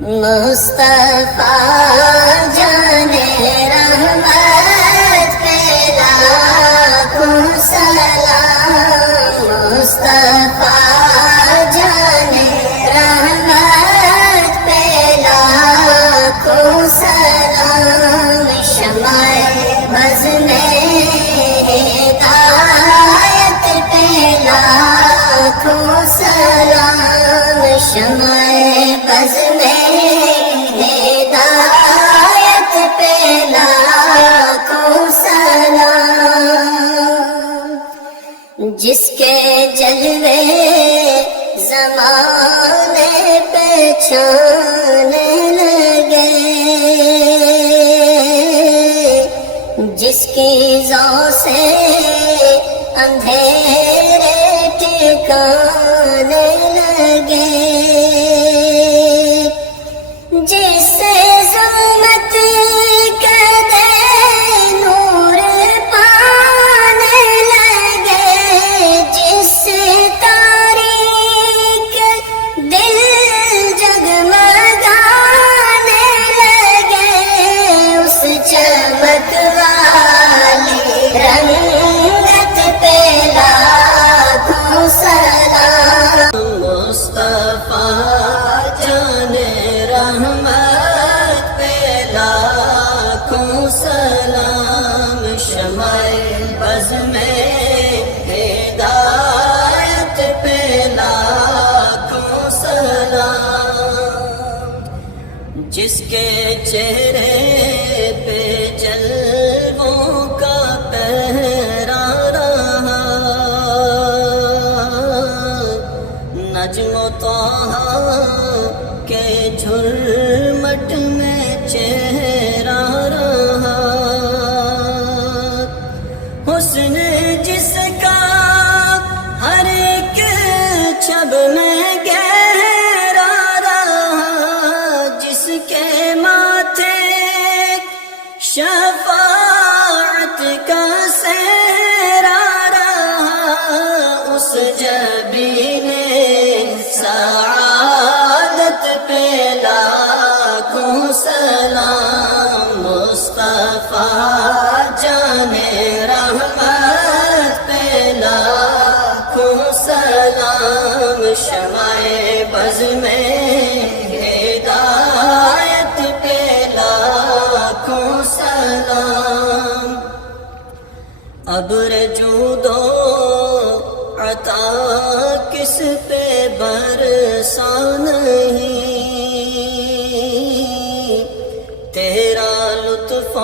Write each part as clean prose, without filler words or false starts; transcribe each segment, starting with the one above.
مصطفیٰ جانے رحمت پہ لاکھوں سلام، مصطفیٰ جانے رحمت پہ لاکھوں سلام، شمع بز میں ہدایت پہ لاکھوں سلام، شمع بز میں ہدایت پہ لاکھوں سلام، جس کے جلوے زمانے پہچانے لگے، جس کی ضو سے اندھیرے ٹھکانے لگے، جس سے ظلمت کے دے نور پانے لگے، جس سے تاریک دل جگمگانے لگے، اس چمک والی رنگت پہ لاکھوں سلام، مصطفیٰ جانے رحمت پہ لاکھوں سلام، شمع بز میں ہدایت پہ لاکھوں سلام، جس کے چہرے پہ جلووں کا پہرا رہا، نجم و طٰہٰ کے جھرمٹ میں چہرہ رہا، حسن جس کا ہر ایک چھب میں گہرا رہا، جس کے ماتھے شفاعت کا سہرا رہا، اس جبین سعادت پہ لاکھوں سلام، مصطفیٰ جانے رحمت پہ لاکھوں سلام، شمع بز میں ہدایت پہ لاکھوں سلام، ابر جود و عطا کس پہ برسا نہیں، تیرا لطف و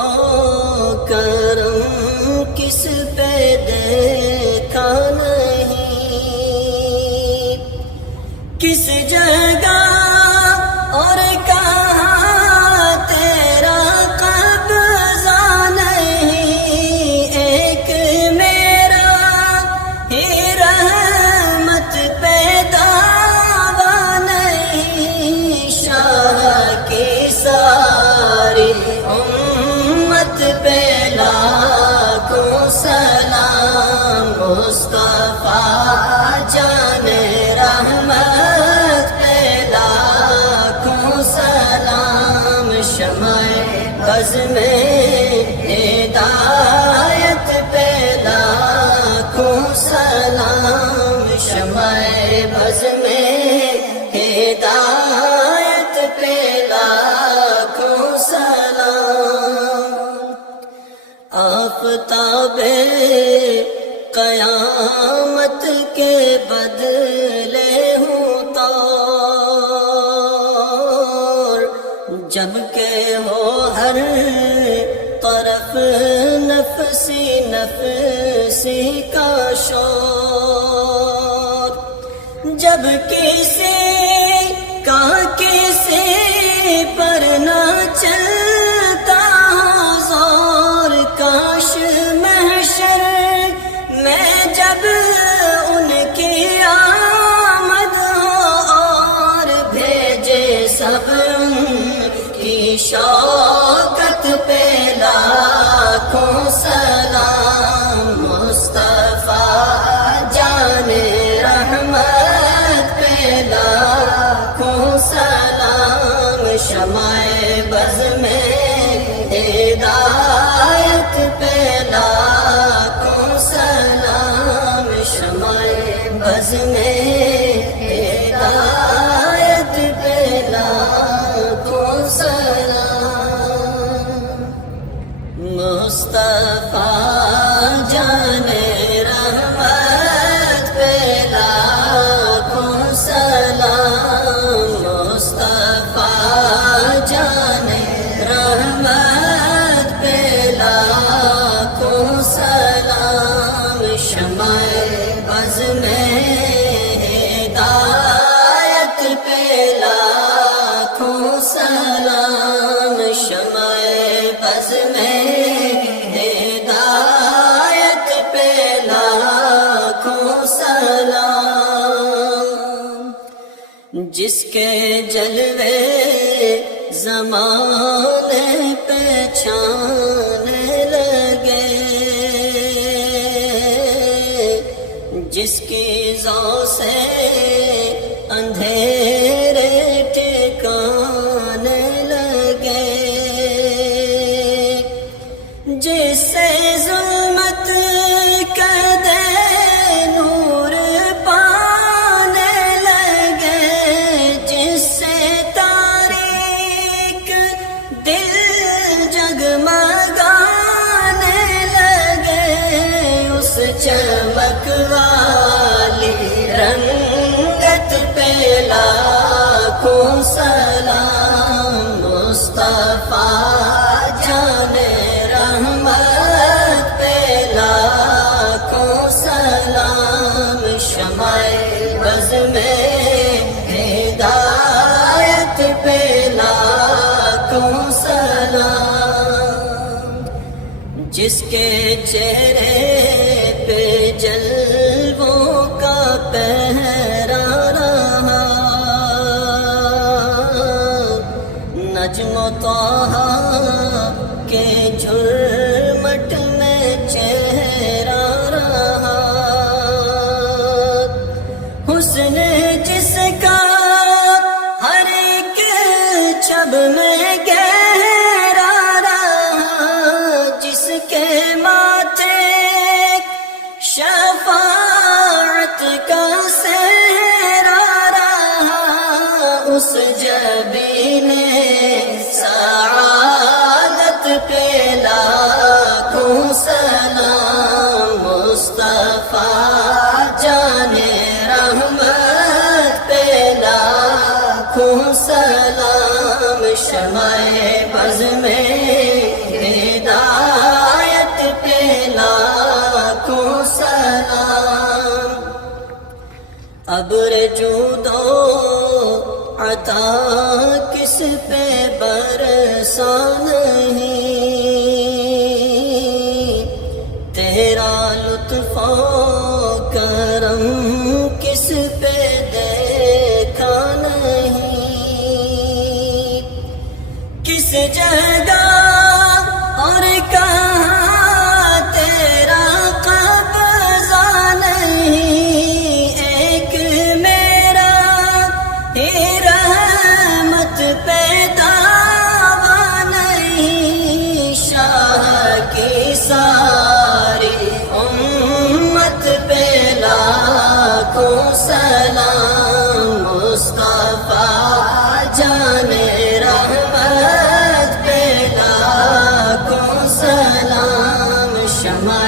کرم کس پہ دیکھا نہیں، کس جگہ اور کہاں تیرا قبضہ نہیں، ایک میرا ہی رحمت پہ دعویٰ نہیں، شاہ کی ساری امت پہ لاکھوں سلام، مصطفیٰ جانے رحمت پہ لاکھوں سلام، شمع بز میں ہدایت پہ لاکھوں سلام، شمع بز میں ہدایت پہ لاکھوں سلام، آفتاب قیامت کے بدلے ہوں تار، جب کہ ہو ہر طرف نفسی نفسی کا شور، جب کسی کا کسی پر نہ چلتا زور، کاش محشر میں جب ان کی آمد ہو اور بھیجے سب ان کی شوکت پہ لاکھوں سلام، مصطفیٰ جانے رحمت پہ لاکھوں سلام، شمع بز میں ہدایت پہ لاکھوں سلام، شمع بز میں ہدایت پہ لاکھوں سلام، مصطفیٰ جان رحمت پہ لاکھوں سلام، مصطفیٰ جان رحمت پہ لاکھوں سلام، شمع بز میں ہدایت پہ لاکھوں سلام، شمع بز میں ہدایت پہ لاکھوں سلام، جس کے جلوے زمانے پہچانے لگے، جس کی ضو سے اندھیرے ٹھکانے لگے، جس سے ظلمت کدے نور پانے لگے، جس سے تاریک دل جگمگانے لگے، اس چمک والی رنگت پہ لاکھوں سلام، مصطفیٰ جان رحمت پہ لاکھوں سلام، شمع بز میں ہدایت پہ لاکھوں سلام، جس کے چہرے پہ جلووں کا پہرا رہا، نجم و طٰہٰ کے جھرمٹ میں چہرہ رہا، حسن جس کا ہر ایک چھب میں گہرا رہا، جس کے ماتھے شفاعت کا سہرا رہا، اس جبین سعادت پہ لاکھوں سلام، مصطفیٰ جان رحمت پہ لاکھوں سلام، شمع بز میں ہدایت پہ لاکھوں سلام، ابر جود و عطا کس پہ برسا نہیں، تیرا لطف و کرم کس پہ دیکھا نہیں، کس جگہ اور کہاں تیرا قبضہ نہیں، ایک میرا ہی رحمت پہ دعویٰ نہیں، شاہ کی ساری امت پہ لاکھوں سلام، مصطفیٰ جان رحمت پہ لاکھوں سلام، شمع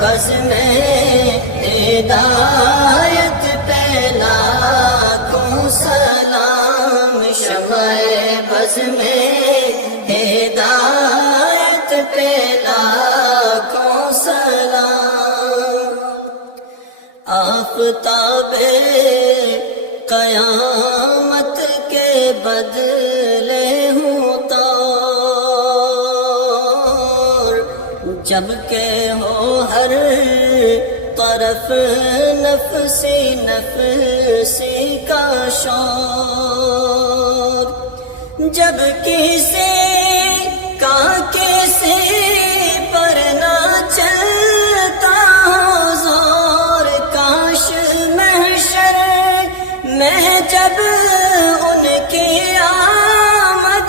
بز میں ہدایت پہ لاکھوں سلام، شمع بز میں ہدایت پہ لاکھوں سلام، آفتاب قیامت کے بدلے ہوں تار، جب کہ ہو ہر طرف نفسی نفسی کا شور، جب کسی کا کسی پر نہ چلتا ہو زور، کاش محشر میں جب ان کی آمد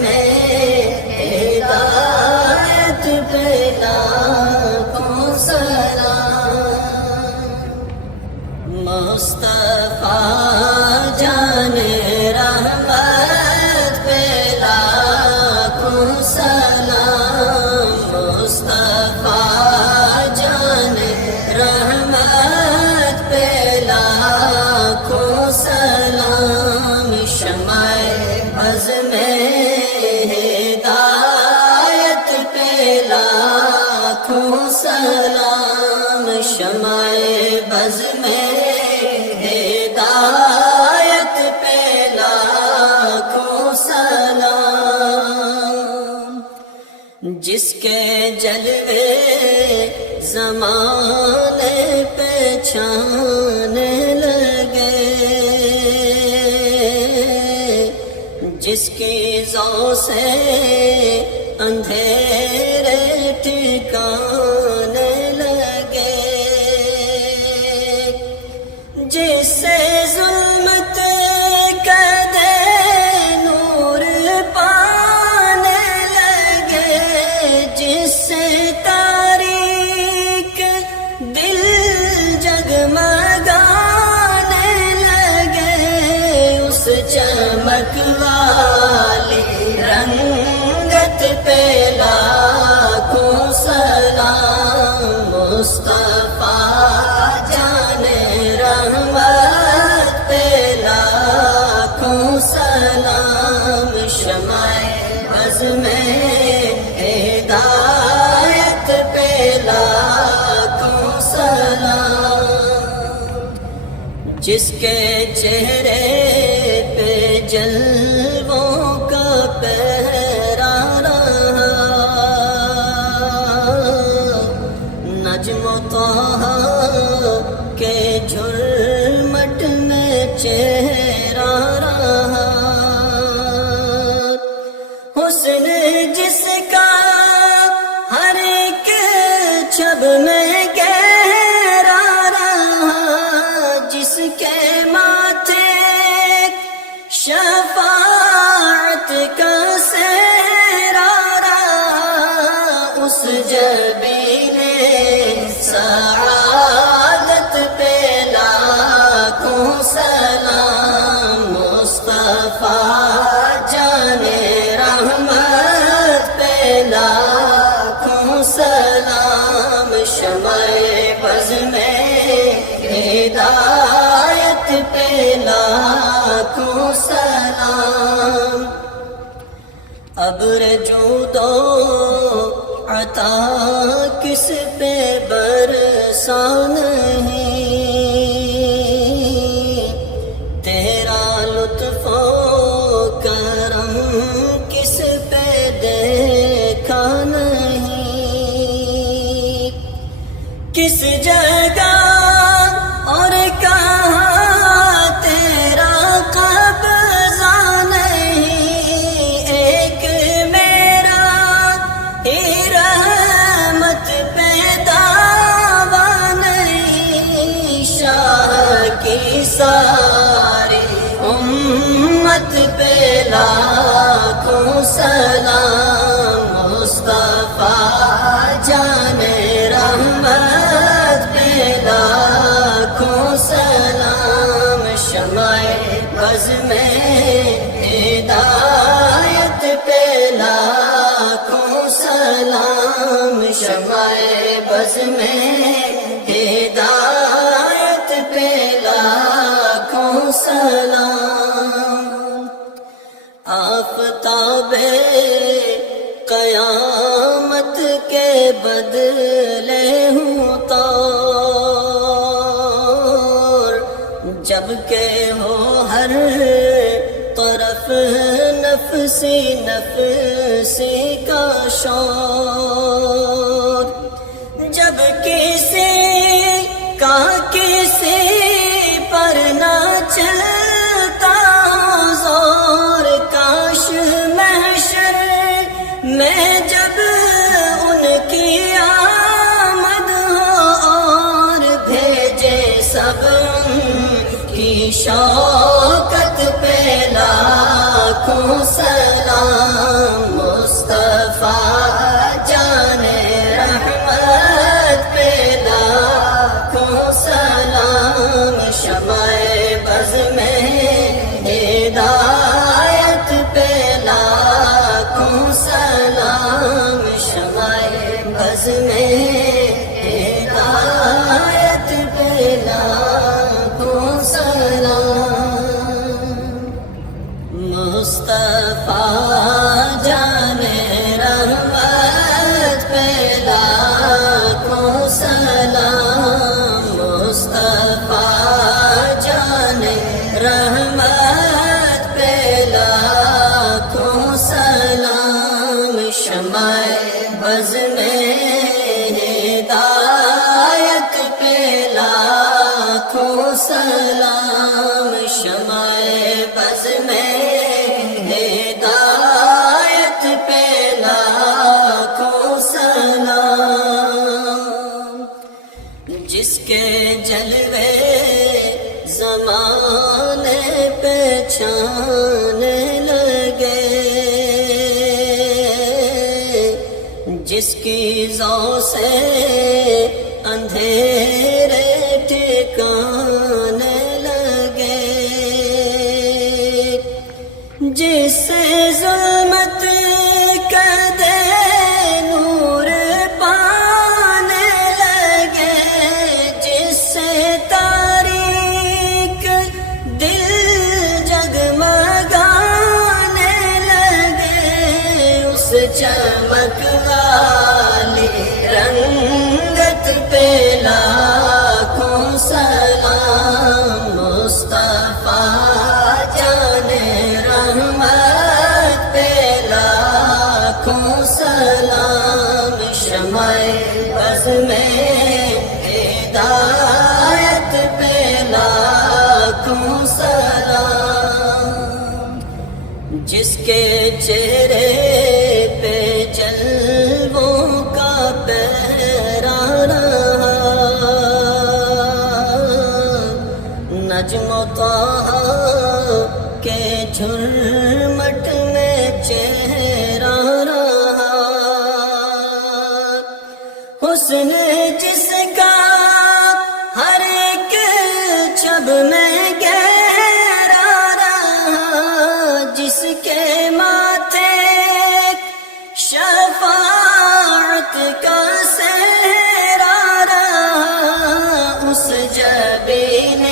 میں ہدایت پہ لاکھوں سلام، مصطفیٰ جان رحمت پہ لاکھوں سلام، مصطفیٰ جان رحمت پہ لاکھوں سلام، شمع بز میں ہدایت پہ لاکھوں سلام، شمع بز میں ہدایت پہ لاکھوں سلام، جس کے جلوے زمانے پہچانے لگے، جس کی ضو سے اندھیرے ٹھکانے لگے، جس سے ظلمت قدے نور پانے لگے، جس سے تاریک دل جگمگانے لگے، اس چمک والی رنگت پہ لاکھوں سلام، مصطفیٰ جان رحمت پہ لاکھوں سلام، شمع بز میں ہدایت پہ لاکھوں سلام، جس کے چہرے پہ جلووں کا پہرا رہا، نجم و طہ کے جھرمٹ میں چہرہ رہا، حسن جس کا ہر ایک چھب میں گہرا رہا، جس کے ماتھے شفاعت کا سہرا رہا، اس جبین سعادت پہ لاکھوں سلام، مصطفیٰ جان رحمت پہ لاکھوں سلام، شمع بز میں ہدایت پہ لاکھوں سلام، ابر جود و عطا کس پہ برسا نہیں، تیرا لطف و کرم کس پہ دیکھا نہیں، کس جگہ اور کہاں تیرا قبضہ نہیں، ایک میرا ہی رحمت پہ دعویٰ نہیں، شاہ کی ساری امت پہ لاکھوں سلام، مصطفیٰ جان رحمت پہ لاکھوں سلام، شمع بز میں ہدایت پہ لاکھوں سلام، شمع بز میں ہدایت پہ لاکھوں سلام، آفتاب قیامت کے بدلے ہوں تار، جب کہ ہو ہر طرف نفسی نفسی کا شور، جب کسی کا کسی پر نہ چلتا زور، کاش محشر میں جب ان کی آمد ہو اور بھیجے سب کی شوکت پہ لاکھوں سلام، سلام مصطفیٰ جان رحمت پہ لاکھوں سلام، شمع بز میں ہدایت پہ لاکھوں سلام، شمع بز میں ہدایت پہ لاکھوں سلام، مصطفیٰ جان رحمت پہ لاکھوں سلام، مصطفیٰ جان رحمت پہ لاکھوں سلام، شمع بز میں ہدایت پہ لاکھوں سلام، شمع بز میں ہدایت پہ لاکھوں سلام، جس کے جلوے زمانے پہچانے لگے، جس کی ضو سے اندھیرے ٹھکانے لگے، جس سے ظلمت کدے نور پانے لگے، جس سے تاریک دل جگمگانے لگے، اس چمک والی رنگت پہ لاکھوں سلام، مصطفیٰ جان رحمت پہ لاکھوں سلام، شمع بز میں ہدایت پہ لاکھوں سلام، جس کے چہرے پہ جلووں کا پہرا رہا، نجم و طٰہٰ کے جھرمٹ میں چہرہ رہا، حسن جس کا ہر ایک چھب میں گہرا رہا، جس کے ماتھے شفاعت کا سہرا رہا، اس جبین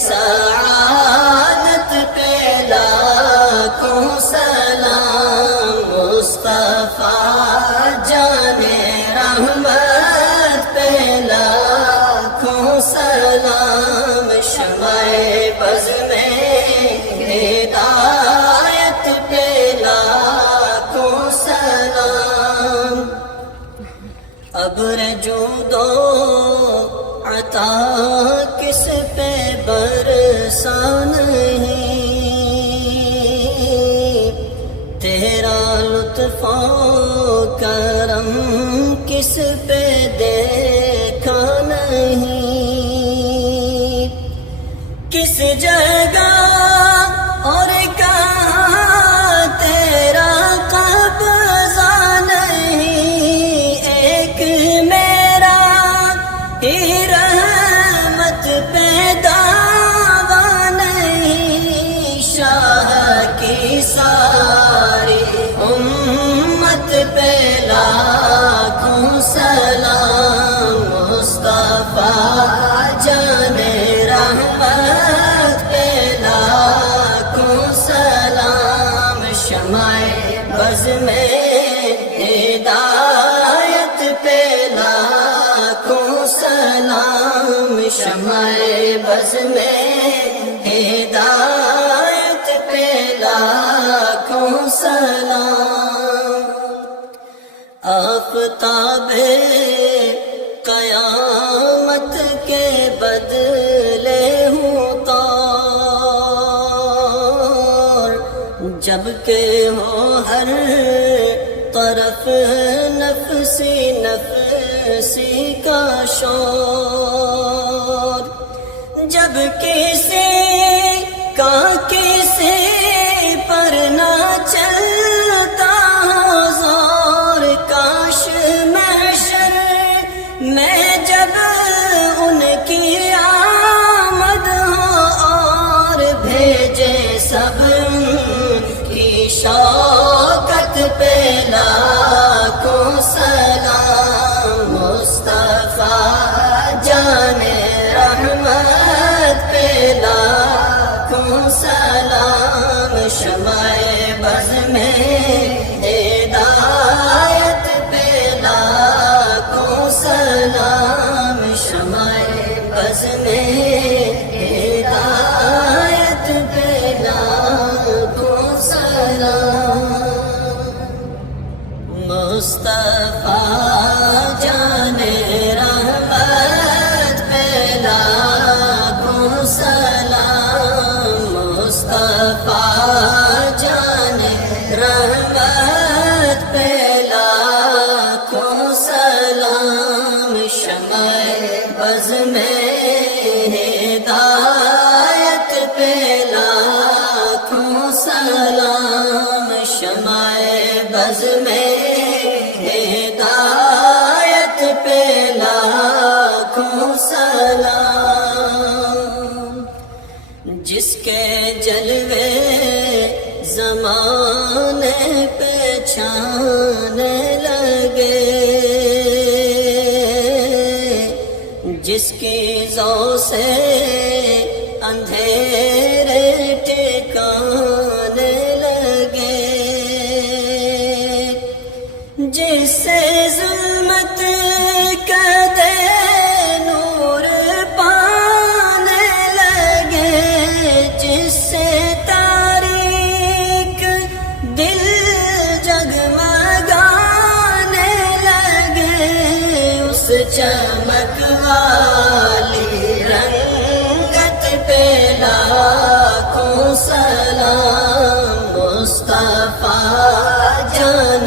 سعادت پہ لاکھوں سلام، مصطفیٰ جان رحمت پہ لاکھوں سلام، شمع بز میں ہدایت پہ لاکھوں سلام، ابر جود و عطا کس پہ برسا نہیں، تیرا لطف و کرم کس پہ دیکھا نہیں، کس جگہ اور کہاں تیرا قبضہ نہیں، ایک میرا ہی رحمت پہ دعویٰ نہیں، شاہ کی ساری امت پہ لاکھوں سلام، مصطفیٰ جان رحمت پہ لاکھوں سلام، شمع بز میں ہدایت پہ لاکھوں سلام، شمع بز میں ہدایت پہ لاکھوں سلام، آفتاب قیامت کے بدلے ہوں تار، جب کہ ہو ہر طرف نفسی نفسی کا شور، جب کسی کا کسی پر نہ چل مصطفیٰ جان رحمت پہ لاکھوں سلام، مصطفیٰ جان رحمت پہ لاکھوں سلام، شمع بز میں ہدایت پہ لاکھوں سلام، شمع بز میں ہدایت پہ لاکھوں سلام، جس کے جلوے زمانے پہ چھانے لگے، جس کی ضو سے اندھیرے ٹھکانے لگے، جس سے ظلمت کدے نور پانے لگے، جس سے تاریک دل جگمگانے لگے، اس چمک والی رنگت پہ لاکھوں سلام، مصطفیٰ جان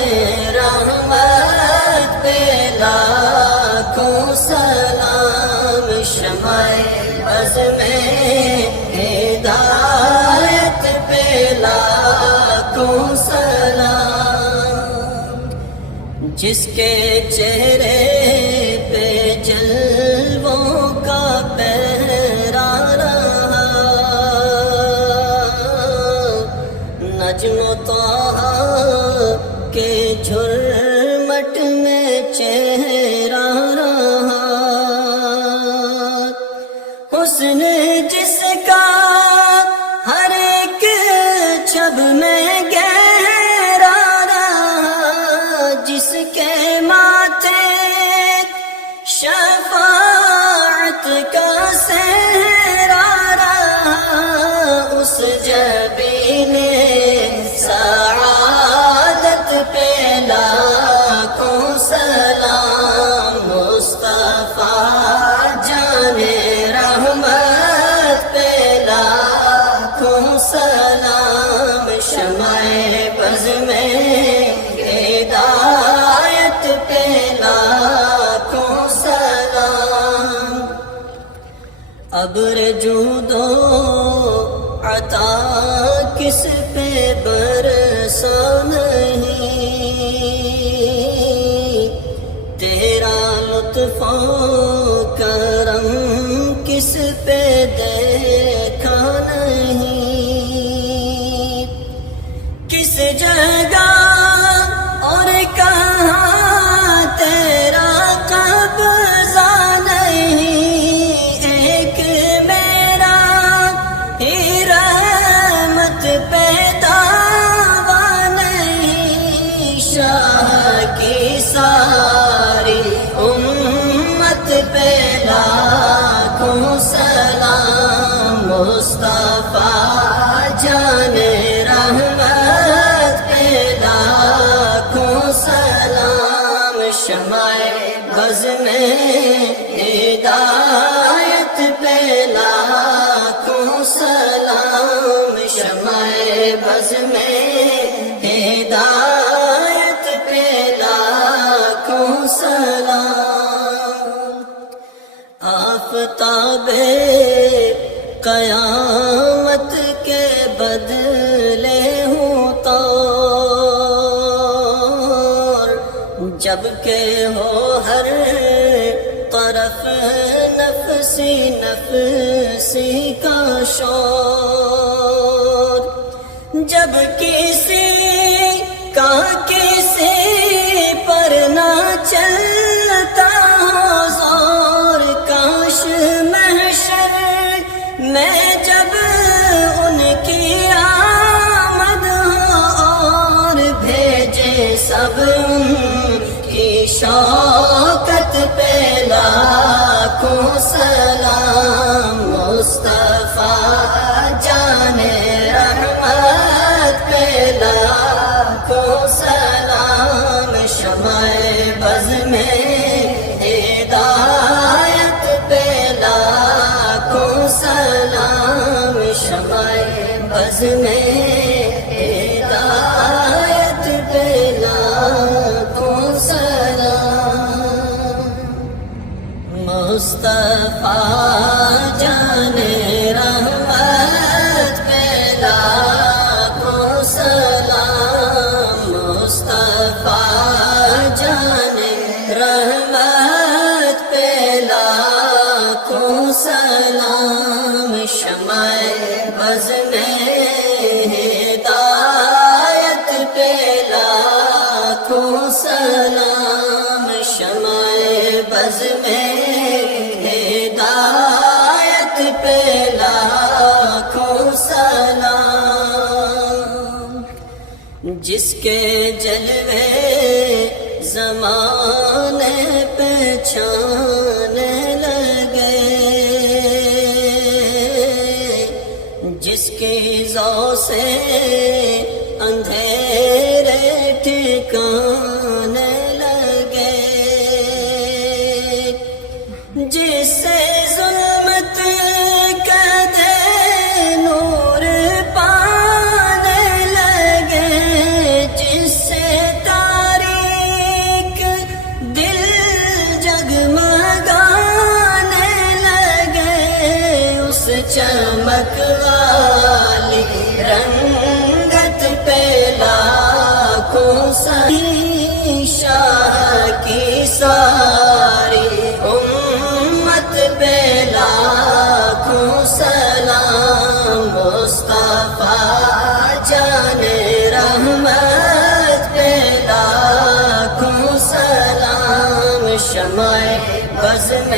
رحمت پہ لاکھوں سلام، شمع بز میں ہدایت پہ لاکھوں سلام، جس کے چہرے پہ جلووں کا پہرا رہا، نجم و طٰہٰ کے جھرمٹ میں چہرہ رہا، حسن جس کا ہر ایک چھب میں گہرا رہا، جس کے ماتھے شفاعت کا صحرا رہا، اس جبین سعادت پہ لاکھوں سلام، مصطفیٰ جان رحمت پہ لاکھوں سلام، شمع بز میں ہدایت پہ لاکھوں سلام، ابر جود و عطا کس پہ برسا نہیں، تیرا لطف و کرم کس پہ دیکھا نہیں، کس جگہ اور کہاں تیرا قبضہ نہیں، ایک میرا ہی رحمت پیدا نہیں، شاہ کی ساری امت پہ لاکھوں سلام، مصطفیٰ جان رحمت پہ لاکھوں سلام، شمع بز میں ہدایت پہ لاکھوں سلام، شمع بز میں ہدایت پہ لاکھوں سلام، آفتاب قیامت کے بدلے ہوں تار، جب کہ ہو ہر طرف نفسی نفسی کا شور، جب کسی کا کسی پر نہ چلتا ہو زور، کاش محشر میں جب ان کی آمد ہو اور بھیجے سب ان کی شوکت پہ لاکھوں سلام، مصطفیٰ جان رحمت پہ لاکھوں سلام، شمع بزم ہدایت پہ لاکھوں سلام، مصطفیٰ جان رحمت پہ لاکھوں سلام، مصطفیٰ جان رحمت پہ لاکھوں سلام، شمع بزم ہدایت پہ لاکھوں سلام، شمع بزم ہدایت پہ لاکھوں سلام، جس کے جلوے زمانے پہچانے لگے، جس کی ضو سے اندھیرے ٹھکانے لگے، جس سے ظلمت کا دے نور پانے لگے، جس سے تاریک دل جگمگانے لگے، اس چمک والی رنگت پہ لاکھوں سلام، شاہ کی ساری امت پہ لاکھوں سلام، مصطفیٰ جان رحمت پہ لاکھوں سلام، شمع بزم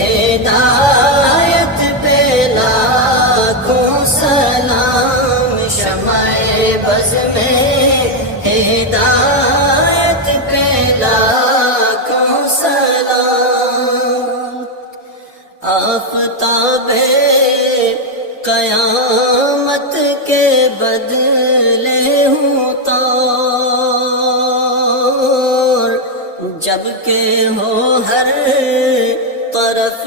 ہدایت پہ لاکھوں سلام، شمع بزم ہدایت پہ لاکھوں سلام، آفتاب قیامت کے بدلے ہوں تار، جبکہ ہو ہر طرف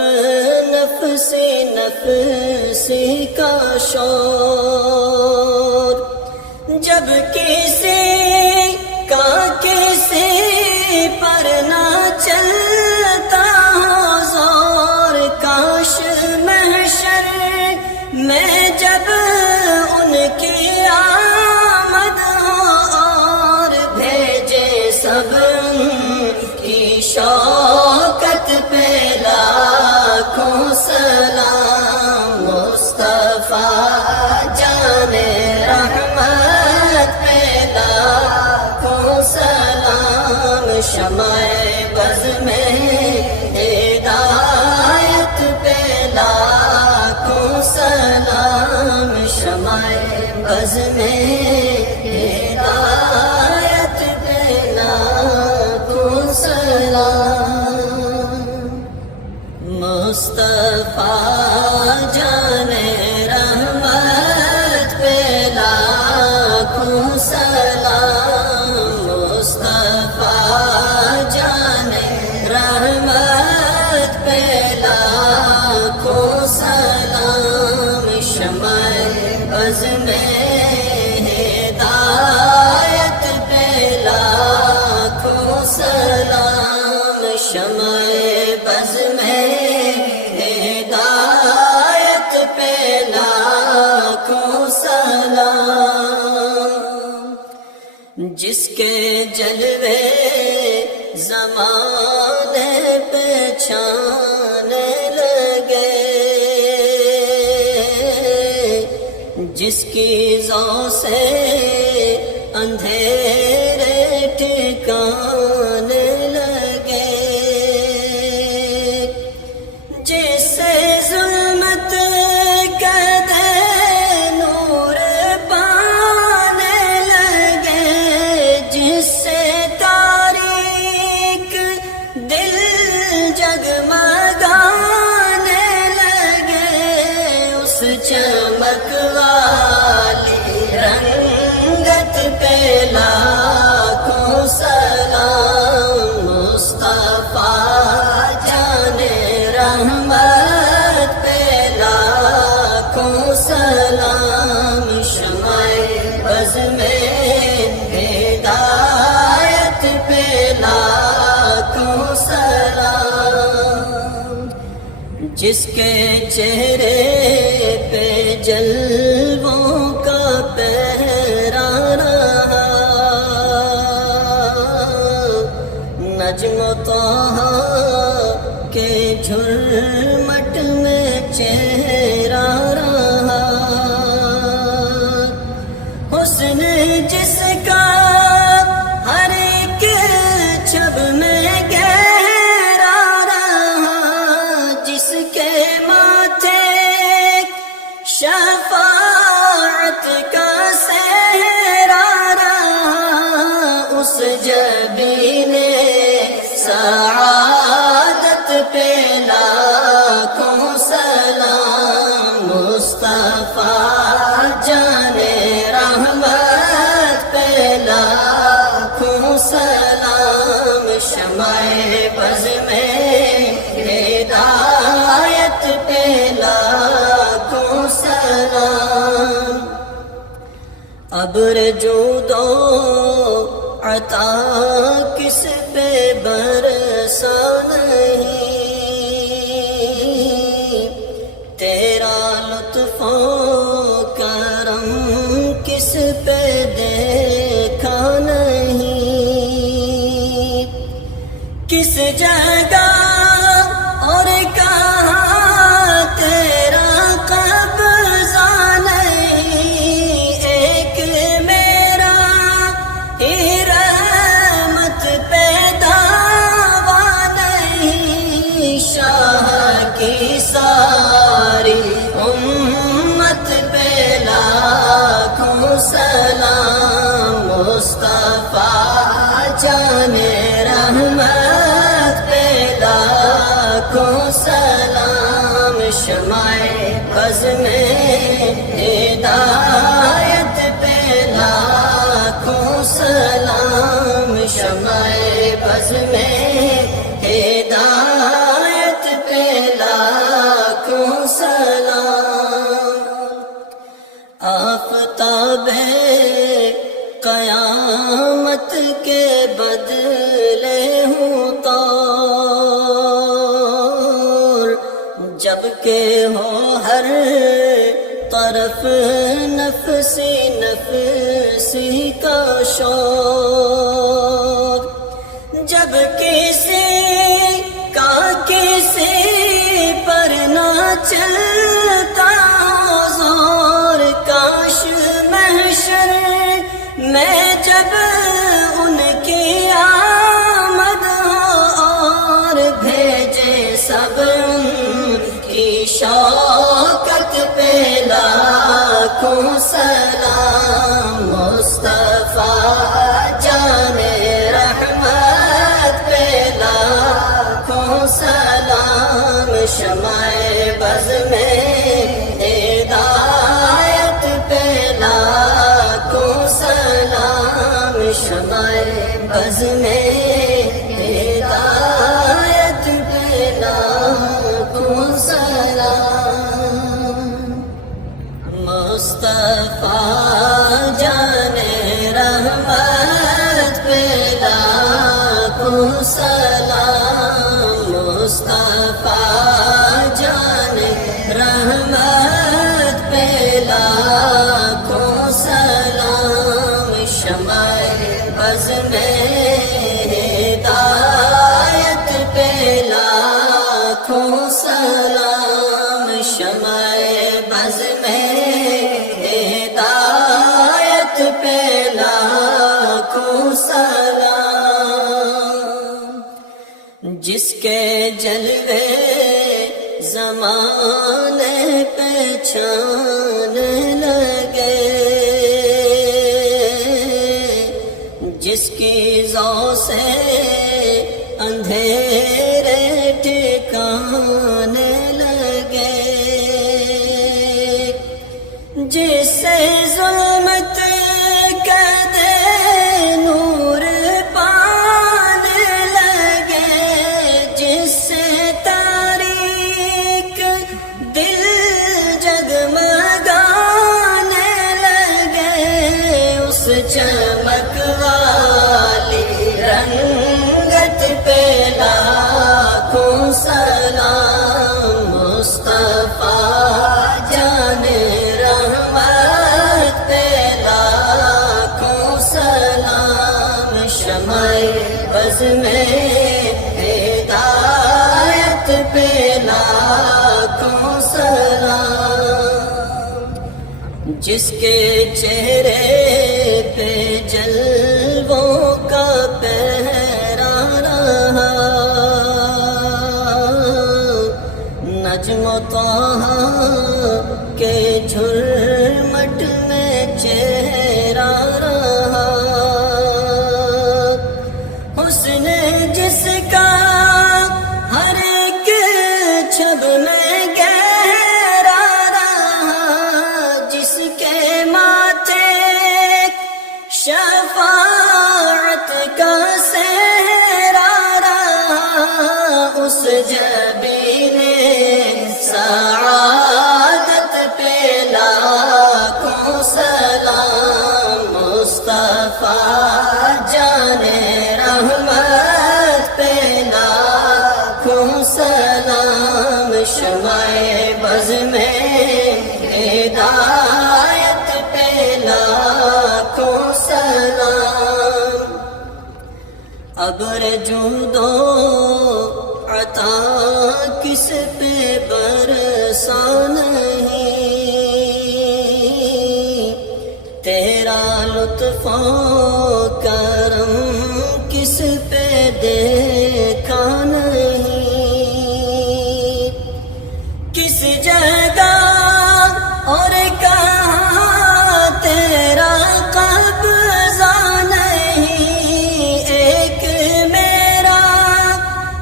نفسی نفسی کا شور، جب کسی کا کسی پر نہ چلتا ہو زور، کاش محشر میں جب ان کی آمد ہو اور بھیجے سب ان کی شوکت پہ لاکھوں سلام، مصطفیٰ جان رحمت پہ لاکھوں سلام، شمع بزم ہدایت پہ لاکھوں سلام، شمع بزم ہدایت پہ لاکھوں سلام، مصطفیٰ جان رحمت پہ لاکھوں سلام، مصطفیٰ جان رحمت پہ لاکھوں سلام، شمع بزم ہدایت پہ لاکھوں سلام، شمع بزم ہدایت پہ لاکھوں سلام، جس کے جلوے زمانے پہچانے لگے، جس کی ضو سے اندھیرے ٹھکانے لگے، جس سے ظلمت کا دے نور پانے لگے، جس سے تاریک دل جگمگانے لگے، اس چمک والی رنگت پہ لاکھوں جس کے چہرے پہ جلووں کا پہرا رہا، نجم طه کے جھرمٹ میں چہرہ رہا، حسن جس کا ہر ایک چھب میں گہرا رہا، جس کے ماتھے شفاعت کا سہرا رہا، اس جبین سعادت پہ لاکھوں سلام، مصطفیٰ جان رحمت پہ لاکھوں سلام، شمع بز میں ہدایت پہ لاکھوں سلام، ابر جود و عطا کس پہ برسا نہیں، تیرا لطف و کرم کس پہ دیکھا نہیں، کس جگہ اور کہاں تیرا قبضہ نہیں، ایک میرا ہی رحمت پہ دعویٰ نہیں، شاہ کی ساری امت پہ لاکھوں سلام، مصطفیٰ جان رحمت پہ لاکھوں سلام، شمع بز میں ہدایت پہ لاکھوں سلام، شمع بز میں ہدایت پہ لاکھوں سلام، آفتاب قیامت کے بدلے ہوں طور، جبکہ ہو ہر طرف نفسی نفسی کا شور، جب کسی کا کسی پر نہ چلتا زور، کاش محشر میں جب ان کی آمد ہو اور بھیجے سب ان کی شوکت پہ لاکھوں سلام، مصطفیٰ جان رحمت پہ لاکھوں سلام، شمع بز میں ہدایت پہ لاکھوں سلام، شمع بز میں ہدایت پہ لاکھوں سلام، مصطفیٰ جان رحمت پہ لاکھوں سلام، مصطفیٰ جان رحمت پہ لاکھوں سلام، شمع بز میں ہدایت پہ لاکھوں سلام، شمع بز میں ہدایت پہ لاکھوں سلام، جس کے جلوے زمانے پہچانے لگے، جس کی ضو سے اندھیرے ٹھکانے لگے، جس سے ظلمت کا دے نور پانے لگے، جس سے تاریک دل جگمگانے لگے، اس چمک والی رنگت پہ لاکھوں سلام، شمع بز میں ہدایت پہ لاکھوں سلام، جس کے چہرے پہ جلووں کا پہرا رہا، نجم و طٰہٰ کے جھرمٹ میں چہرہ رہا، حسن جس کا ہر ایک چھب میں گہرا رہا، جس کے ماتھے شفاعت کا صحرا رہا، اس جبین سعادت پہ لاکھوں سلام، مصطفیٰ جان رحمت پہ لاکھوں سلام، شمع بز میں ہدایت پہ لاکھوں سلام، ابر جود و عطا کس پہ برسا نہیں، تیرا لطف و کرم کس پہ دیکھا نہیں، کس جگہ اور کہاں تیرا قبضہ نہیں، ایک میرا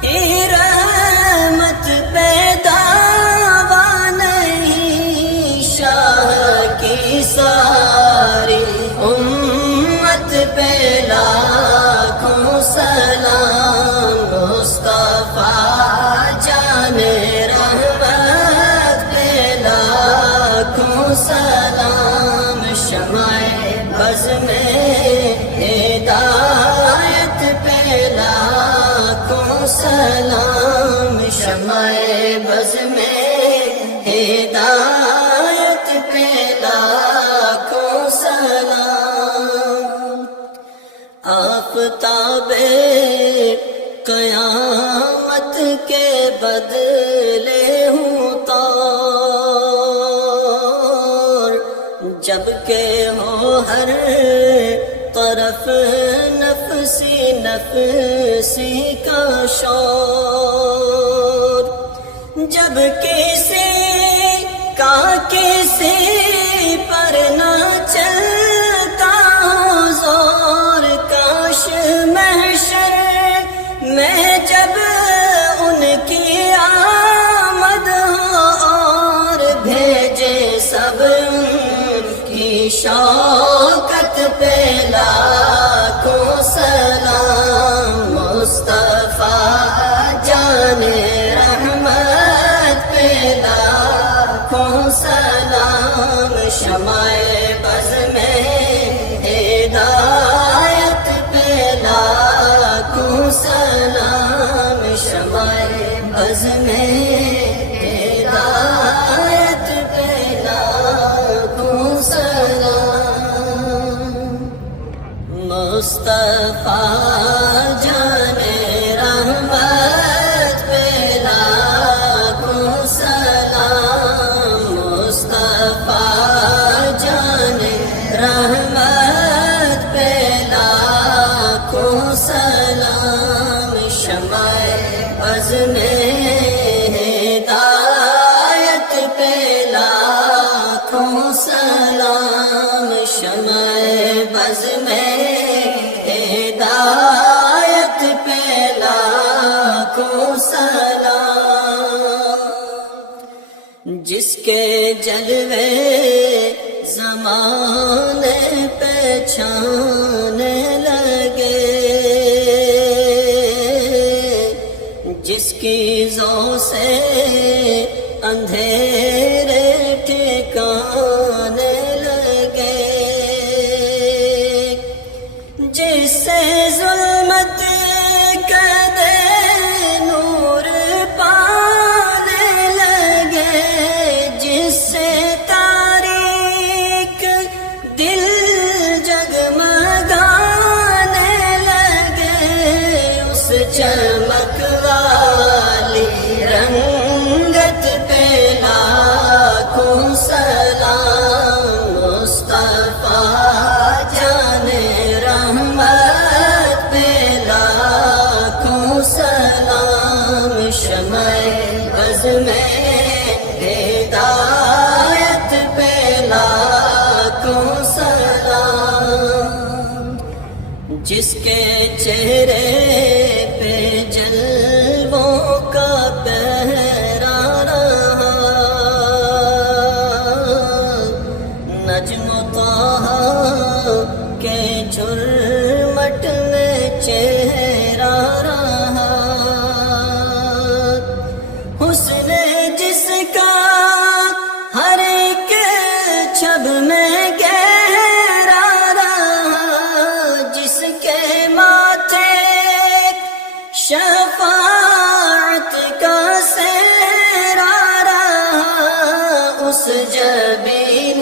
ہی رحمت پہ دعویٰ نہیں، شاہ کی ساری امت پہ لاکھوں سلام، مصطفیٰ جان رحمت پہ لاکھوں سلام، شمع بز میں ہدایت پہ لاکھوں سلام، شمع بز میں ہدایت پہ لاکھوں سلام، آفتاب قیامت کے بدلے ہوں تار، جبکہ ہو ہر طرف نفسی نفسی کا شور، جب کسی کا کسی پر نہ چلتا ہو زور، کاش محشر میں جب ان کی آمد ہو اور بھیجے سب ان کی شوکت پہ لاکھوں سلام، مصطفیٰ جان رحمت پہ لاکھوں سلام، شمع بز میں ہدایت پہ لاکھوں سلام، شمع بز میں ہدایت پہ لاکھوں سلام، مصطفیٰ جان رحمت پہ لاکھوں سلام، مصطفیٰ جان رحمت پہ لاکھوں سلام، شمع بز میں ہدایت پہ لاکھوں سلام، شمع بز میں ہدایت پہ لاکھوں سلام، جس کے جلوے زمانے پہچانے لگے، جس کی ضو سے اندھیرے ٹھکانے لگے، جس سے ظلمت کدے نور پانے لگے، جس سے تاریک دل جگمگانے لگے، جس کے چہرے پہ جلووں کا پہرا رہا، نجم طٰہٰ کے جھرمٹ میں چہرہ رہا، حسن جس کا ہر ایک چھب میں گہرا رہا، جس کے ماتھے شفاعت کا سہرا رہا، اس جبین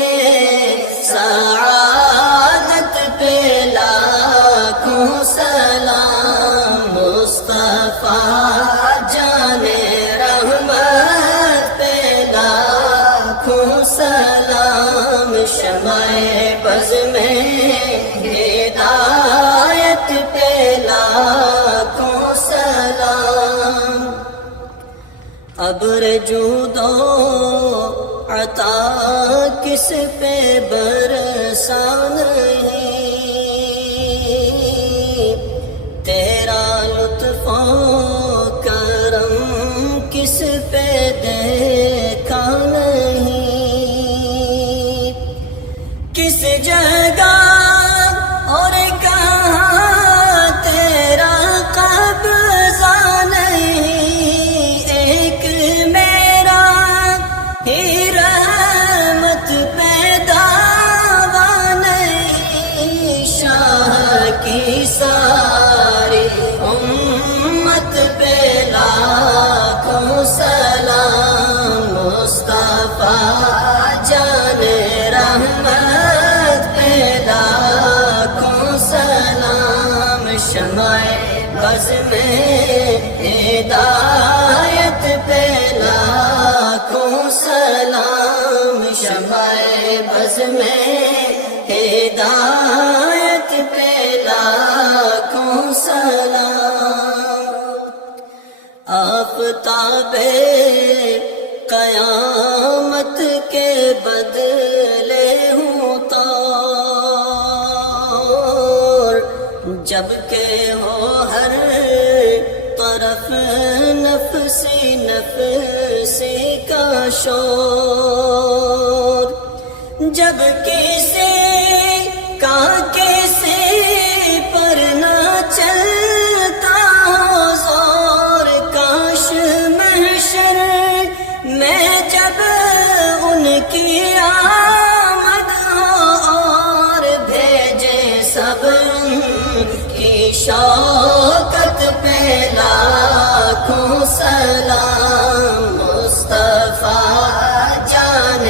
سعادت پہ لاکھوں سلام، مصطفیٰ جان رحمت پہ لاکھوں سلام، شمع بز میں ہدایت پہ لاکھوں سلام، ابر جود و عطا کس پہ برسا نہیں، تیرا لطف و کرم کس پہ دیکھا نہیں، کس جگہ اور کہاں تیرا قبضہ نہیں، ایک میرا ہی رحمت پیدا نہیں، شاہ کی ساری امت پہ لاکھوں سلام، مصطفیٰ جان رحمت پہ لاکھوں سلام، شمع بز میں ہدایت پہ لاکھوں سلام، شمع بز میں ہدایت پہ لاکھوں سلام، آفتاب قیامت کے بدلے ہوں تار، جبکہ ہو ہر طرف نفسی نفسی کا شور، جب کسی کا کسی پر نہ چلتا ہو زور، کاش محشر میں جب ان کی آمد ہو اور بھیجے سب ان کی شوکت پہ لاکھوں سلام، مصطفیٰ جان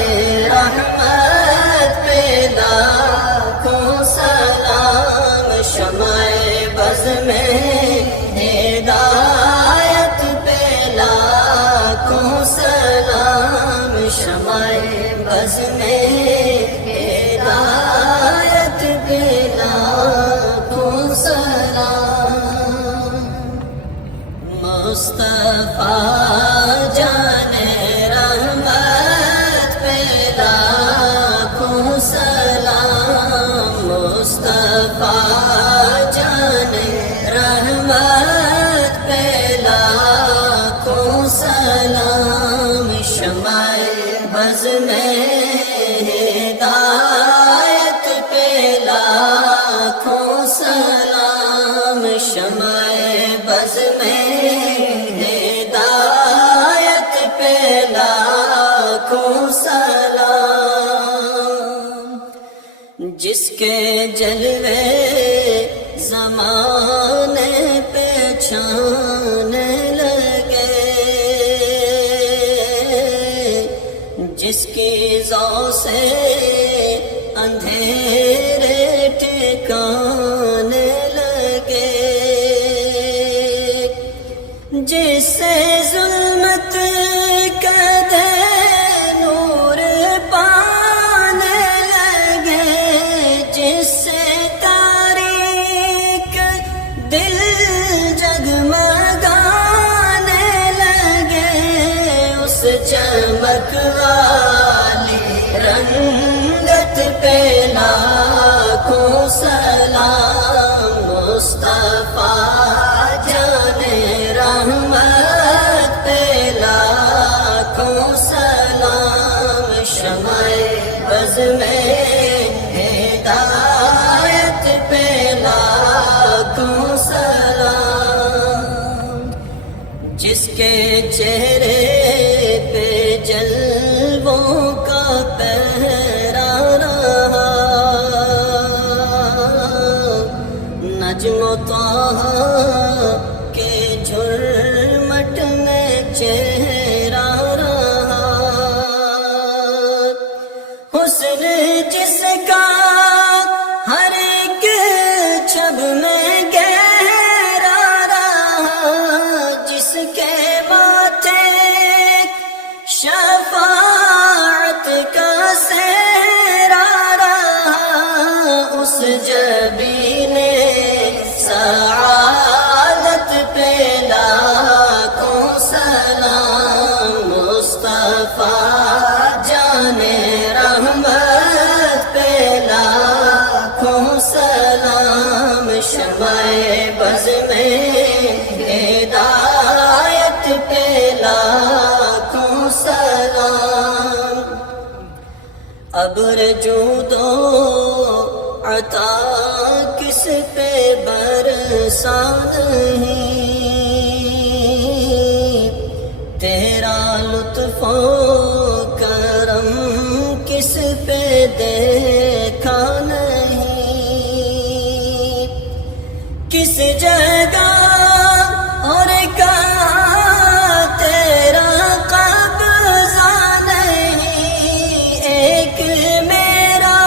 رحمت پہ لاکھوں سلام، شمع بز میں ہدایت پہ لاکھوں سلام، شمع بز میں ہدایت پہ لاکھوں سلام، مصطفیٰ جان رحمت پہ لاکھوں سلام، مصطفیٰ جان رحمت پہ لاکھوں سلام، شمع بز میں ہدایت پہ لاکھوں سلام، شمع بز میں ہدایت پہ لاکھوں سلام، جس کے جلوے زمانے پہ چھانے لگے، جس کی ضو سے اندھیرے ٹھکانے لگے، جس سے ظلمت کدے نور پانے لگے، جس سے تاریک دل جگمگانے لگے، اس چمک والی رنگت پہ لاکھوں سلام، کے جھرمٹ میں چہرہ رہا، حسن جس کا ہر ایک چھب میں گہرا رہا، جس کے ماتھے شفاعت کا سہرا رہا، اس جبین سعادت پہ لاکھوں سلام، مصطفیٰ جان رحمت پہ لاکھوں سلام، شمع بز میں ہدایت پہ لاکھوں سلام، ابر جود و عطا کس پہ برسا نہیں، تیرا لطف و کرم کس پہ دیکھا نہیں، کس جگہ اور کہاں تیرا قبضہ نہیں، ایک میرا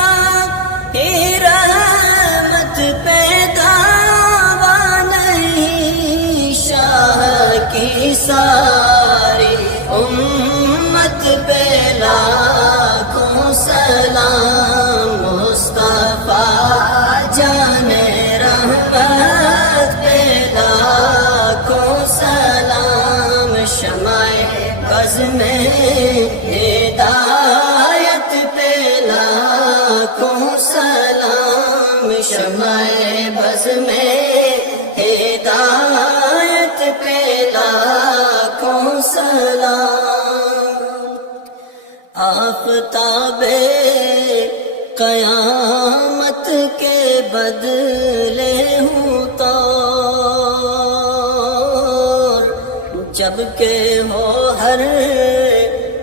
ہی رحمت پہ دعویٰ نہیں، شاہ کی ساری امت پہ لاکھوں سلام، مصطفیٰ جان رحمت پہ لاکھوں سلام، شمع بز میں ہدایت پہ لاکھوں سلام، شمع بز میں ہدایت پہ لاکھوں سلام، آفتاب قیامت کے بدلے ہوں تار، جب کہ ہو ہر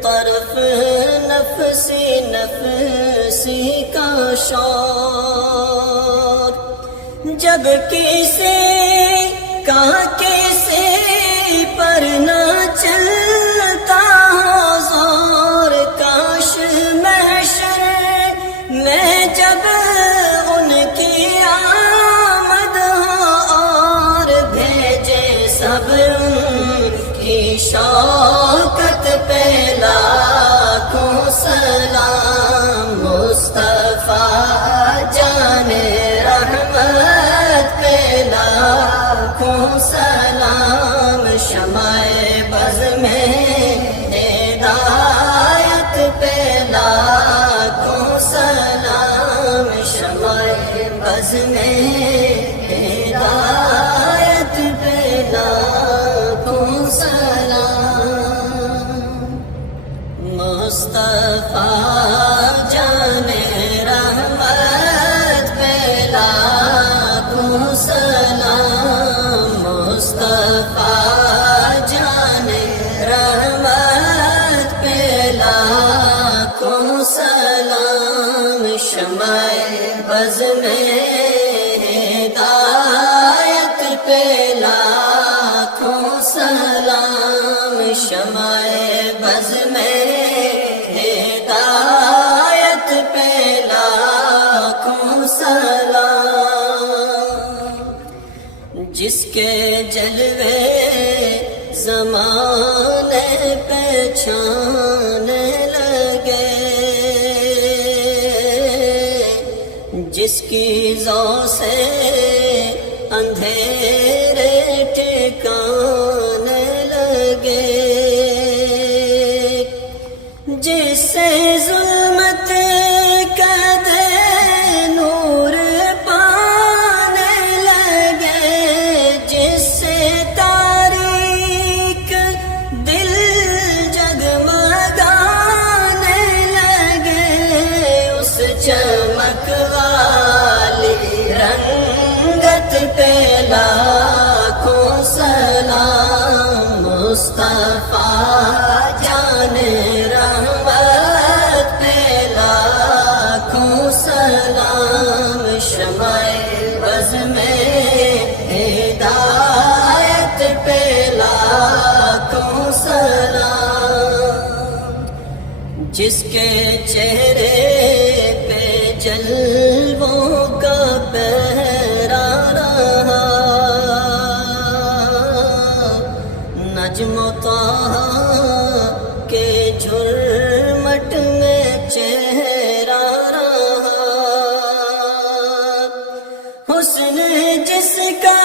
طرف نفسی نفسی کا شور، جب کسی کا کسی پر نہ چلتا ہو زور، کاش محشر میں جب ان کی آمد ہو اور بھیجے سب ان کی شوکت پہ لاکھوں سلام، مصطفیٰ جان رحمت پہ لاکھوں سلام، شمع بز میں ہدایت پہ لاکھوں سلام، شمع بز میں ہدایت پہ لاکھوں سلام، مصطفیٰ جان رحمت پہ لاکھوں سلام، مصطفیٰ جان رحمت پہ لاکھوں سلام، شمع بز میں ہدایت پہ لاکھوں سلام، شمع بز میں ہدایت پہ لاکھوں سلام، جس کے جلوے زمانے پہچانے لگے، جس کی ضو سے اندھیرے ٹھکانے لگے، جس سے ظلمت کا دے نور پانے لگے، جس سے تاریک دل جگمگانے لگے، اس چمک والی رنگت پہ لاکھوں سلام، مصطفیٰ جان رحمت پہ لاکھوں سلام، شمع بز میں جس کے چہرے پہ جلووں کا پہرا رہا، نجم و طٰہٰ کے جھرمٹ میں چہرہ رہا، حسن جس کا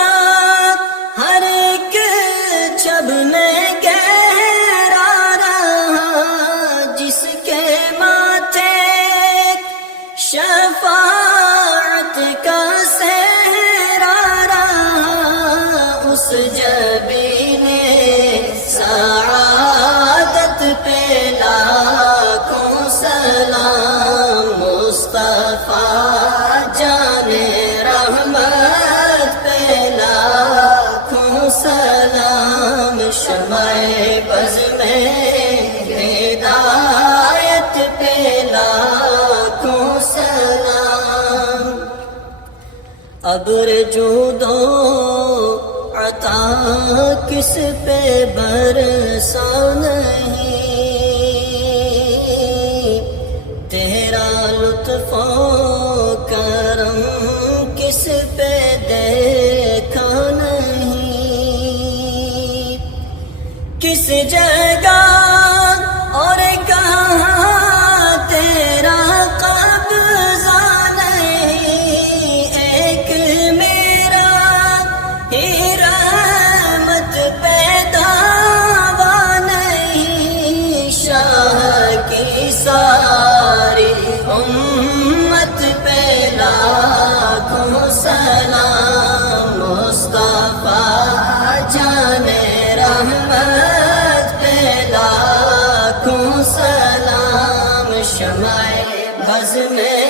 ہر ایک چھب میں گہرا رہا، جس کے ماتھے شفاعت کا صحرا رہا، اس جبین سعادت پہ لاکھوں سلام، مصطفیٰ جان رحمت پہ لاکھوں سلام، شمع بز میں ہدایت پہ لاکھوں سلام، ابر جود و عطا کس پہ برسا نہیں، تیرا لطف و کرم کس پہ دیکھا نہیں، کس جگہ اور کہاں تیرا قبضہ نہیں، ایک میرا ہی رحمت پیدا نہیں، شاہ کی ساری امت پہ لاکھوں سلام، مصطفیٰ جان رحمت پہ لاکھوں سلام، شمع بز میں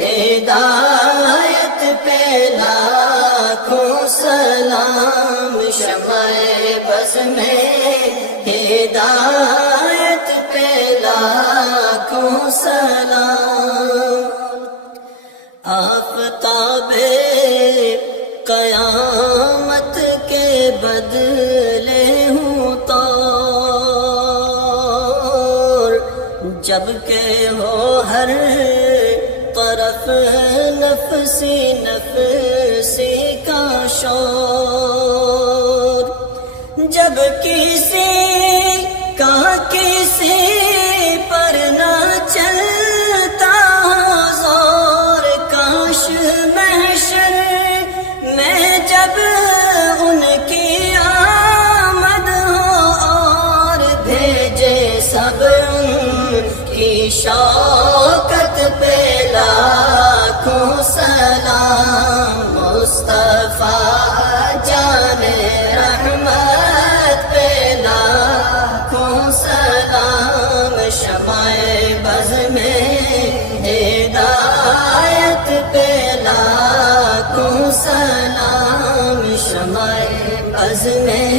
ہدایت پہ لاکھوں سلام، شمع بز میں ہدایت پہ لاکھوں سلام، آفتاب قیامت کے بدلے ہوں طور، جب کہ ہو ہر طرف نفسی نفسی کا شور، جب کسی کا کسی پر نہ چلتا ہو زور، کاش محشر میں جب ان کی آمد ہو اور بھیجے سب ان کی شوکت پہ لاکھوں سلام، مصطفیٰ جان رحمت پہ لاکھوں سلام، شمع بز میں ہدایت پہ لاکھوں سلام، شمع بز میں